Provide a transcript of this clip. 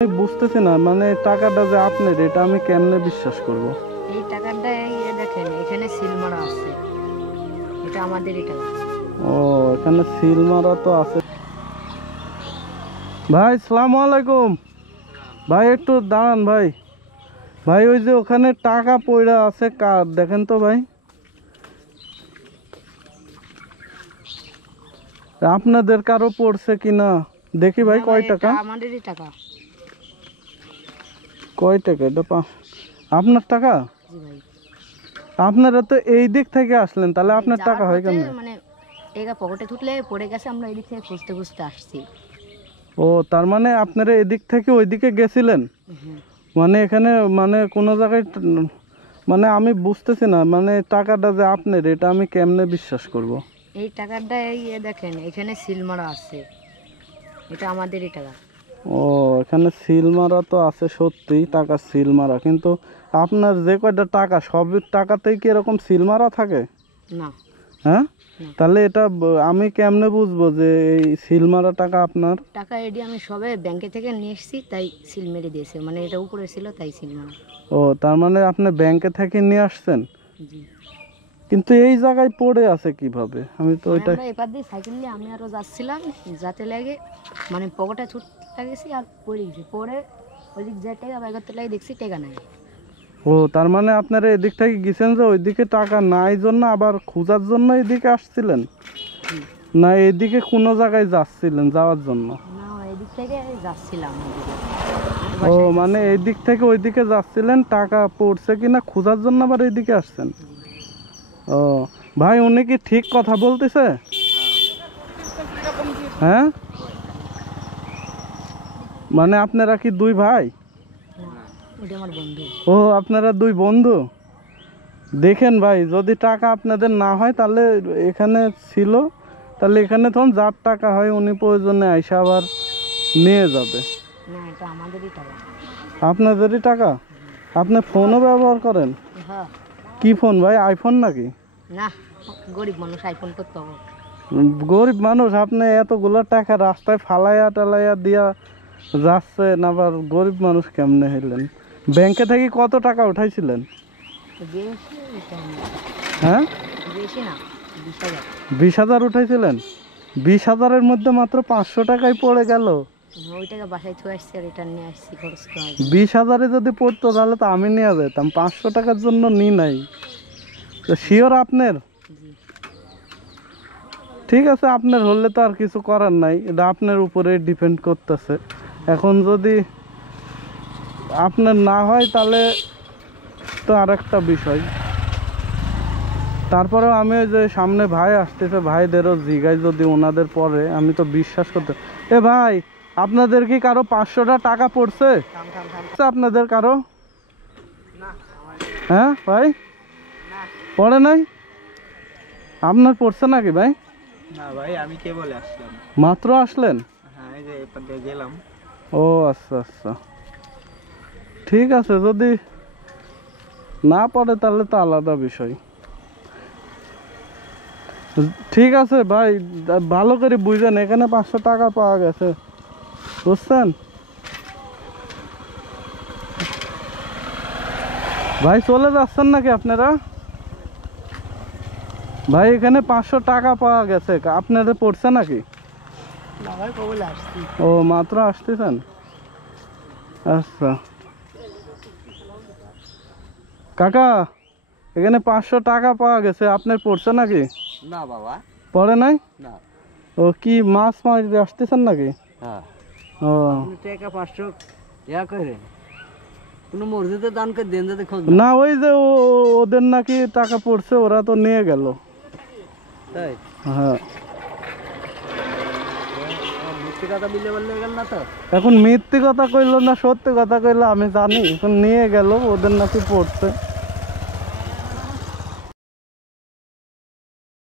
আমি বুঝতেছি না, মানে টাকাটা যে আপনার, এটা আমি কেমনে বিশ্বাস করব? এই টাকাটা দেখেন এখানে সিল মারা আছে, এটা আমাদেরই টাকা। ও, এখানে সিল মারা তো আছে। ভাই আসসালামু আলাইকুম। ভাই একটু দাঁড়ান ভাই। ভাই ওই যে ওখানে টাকা পয়রা আছে, কার দেখেন তো ভাই। আপনাদের কারো পড়ছে কিনা দেখি ভাই। হ্যাঁ কয় ভাই, টাকা? এটা আমাদেরই টাকা। কয় টাকা এটা? আপনার টাকা? জি ভাই। আপনারা তো এই দিক থেকে আসলেন, তাহলে ভাই, আপনার টাকা যাওয়ার হয় পথে কেমনে? মানে টাকা পকেটে থুতলে পড়ে গেছে, আমরা এদিক থেকে খুঁজতে খুঁজতে আসছি। ও, তার মানে আপনারা এদিক থেকে ওইদিকে গেছিলেন? হুম। মানে এখানে মানে কোনো জায়গায় মানে আমি বুঝতেছি না, মানে টাকাটা যে আপনার, এটা আমি কেমনে বিশ্বাস করব? এই টাকাটা দেখেন এখানে সিল মারা আছে, এটা আমাদেরই টাকা। ও, এখানে সিল মারা তো আছে, সত্যি টাকা সিল মারা, কিন্তু আপনার যে কয়টা টাকা, সব টাকাতেই কি এরকম সিল মারা থাকে? না। হ্যাঁ, না। তাহলে এটা আমি কেমনে বুঝবো যে এই সিল মারা টাকা আপনার? টাকা এডি আমি সবে ব্যাংকে থেকে নিয়ে এসেছি, তাই সিল মেরে দিয়েছে, মানে এটা উপরে ছিল তাই সিল মারা। ও, তার মানে আপনি ব্যাংকে থেকে নিয়ে আসছেন, জি। কিন্তু এই জায়গায় পড়ে আছে কিভাবে? আমি তো মানে ওইটা আমরা এপার দিয়ে সাইকেল নিয়ে আমি আরো যাচ্ছিলাম, যাতে লাগে মানে পকেটে ছুট লাগেছি আর পড়ে গেছি, পরে ওইদিক যে টাকা বাইর করতে লাগে দেখছি টাকা নাই। ও, তার মানে আপনারা এদিক থেকে গেছেন যে ওইদিকে টাকা নাই জন্য আবার খোঁজার জন্য এদিকে আসছিলেন, হুম। না এদিকে কোনো জায়গায় যাচ্ছিলেন যাওয়ার জন্য? না, এদিক থেকে যাচ্ছিলাম ওইদিকে। ও, মানে এই দিক থেকে ওইদিকে যাচ্ছিলেন, টাকা পড়ছে কিনা খোঁজার জন্য আবার এইদিকে আসছেন। ও ভাই, উনি কি ঠিক কথা বলতেছে? হ্যাঁ, মানে আপনারা কি দুই ভাই? ওটা আমার বন্ধু। ও, আপনারা দুই বন্ধু। দেখেন ভাই, যদি টাকা আপনাদের না হয় তাহলে এখানে ছিল, তাহলে এখানে তখন যার টাকা হয় উনি প্রয়োজনে আইসা আবার নিয়ে যাবে। না, এটা আমাদেরই টাকা। আপনাদেরই টাকা? আপনি ফোনও ব্যবহার করেন? হ্যাঁ। কি ফোন ভাই, আইফোন নাকি? না, গরিব মানুষ আইফোন করতে হবে। গরিব মানুষ, আপনি এতগুলো টাকা রাস্তায় ফালাইয়া টালাইয়া দিয়া যাচ্ছেন, আবার গরিব মানুষ কেমনে হইলেন? ব্যাংকে থেকে কত টাকা উঠাইছিলেন? বেশি উঠাইনি। হ্যাঁ, বেশি না, 20,000। 20,000 উঠাইছিলেন? 20,000-এর মধ্যে মাত্র 500 টাকাই পড়ে গেল। ওই টাকা বাসায় থুয়ে আসছি আর এটা নিয়ে আসছি খরচ করার। 20,000-এ যদি পড়তো তাহলে তো আমি নিয়ে যেতাম, 500 টাকার জন্য নি নাই। তো শিওর আপনার? জি। ঠিক আছে, আপনার হলে তো আর কিছু করার নাই, এটা আপনার উপরে ডিপেন্ড করতেছে। এখন যদি আপনার না হয় তাহলে তো আর একটা বিষয়। তারপরেও আমি ওই যে সামনে ভাই আসতেছে, ভাইদেরও জিগাই যদি ওনাদের পরে, আমি তো বিশ্বাস করতে। এ ভাই, আপনাদের কি কারো 500টা টাকা পড়ছে? আপনাদের কারো? হ্যাঁ ভাই, পড়ে নাই? আপনার পড়ছে নাকি ভাই? না ভাই, আমি কেবল আসলাম। মাত্র আসলেন? হ্যাঁ, এই যে এপার দিয়ে গেলাম। ও আচ্ছা আচ্ছা, ঠিক আছে, যদি না পড়ে তাহলে তো আলাদা বিষয়। ঠিক আছে ভাই, ভালো করে বুঝেন, এখানে 500 টাকা পাওয়া গেছে, বুঝছেন ভাই? চলে যাচ্ছেন নাকি আপনারা? ভাই, এখানে 500 টাকা পাওয়া গেছে, আপনাদের পড়ছে নাকি? না ভাই, কবলে আসছি। ও, মাত্র আসতেছেন? আচ্ছা কাকা, এখানে 500 টাকা পাওয়া গেছে, আপনার পড়ছে নাকি? না বাবা, পড়ে নাই? না। ও, কি মাছ মারতে আসতেছেন নাকি? হ্যাঁ। ও, টাকা 500 ইয়া করে কোনো মসজিদে দান করে দেন, যাতে খোঁজ না ওই যে ওদের নাকি টাকা পড়ছে, ওরা তো নিয়ে গেল। তাই হ্যাঁ, মিষ্টি কথা বিলে বললে গেল না তো। এখন মিথ্যে কথা কইলো না সত্যি কথা কইলো আমি জানি, এখন নিয়ে গেল, ওদের নাকি পড়ছে।